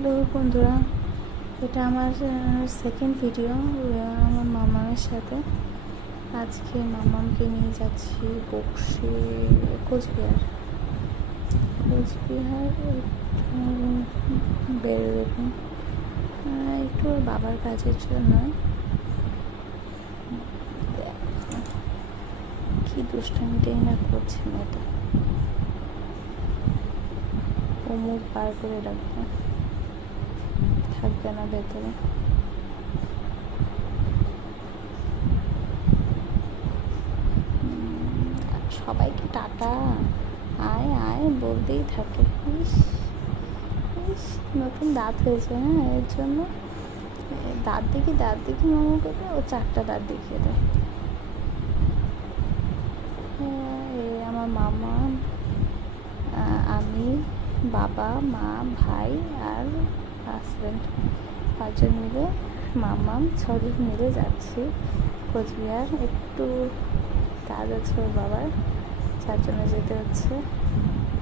Hello বন্ধুরা, এটা আমার সেকেন্ড ভিডিও আমার মামার সাথে। আজকে মামাকে নিয়ে যাচ্ছি বক্সি কোচবিহার একটু বেরোবে একটু ওর বাবার কাজের জন্য। কি দুষ্টামিটাই না করছে মেয়েটা, ও মুখ বার করে রাখবে, থাকবে না ভেতরে। সবাইকে টাটা আয় আয় বলতেই থাকে। ইস ইস, নতুন দাঁত হয়েছে, হ্যাঁ, এর জন্য দাঁত দেখি মামু করে ও 4টা দাঁত দেখিয়ে দেয়। আমার মামা, আমি, বাবা, মা, ভাই আর হাজব্যান্ড 5জন মিলে, মামাম 6জন মিলে যাচ্ছি কোচবিহার। একটু কাজ আছে ওর বাবার, 4জনে যেতে হচ্ছে।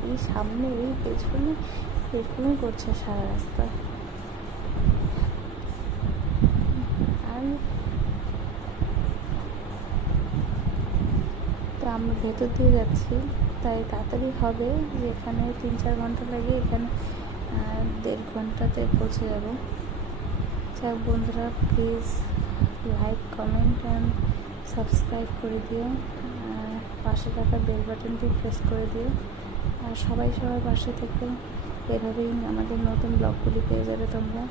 এই সামনে এই পেছনে এরকমই করছে সারা রাস্তা। আর তো আমরা ভেতর দিয়ে যাচ্ছি, তাই তাড়াতাড়ি হবে। যেখানে 3-4 ঘন্টা লাগে, এখানে 1.5 ঘন্টাতে পৌঁছে যাব। যাক বন্ধুরা, please like, comment and subscribe করে দিও, পাশে থাকা বেল বাটনটি প্রেস করে দিও। আর সবাই সবার পাশে থেকে এভাবেই আমাদের নতুন ব্লগগুলি পেয়ে যাবে তোমরা।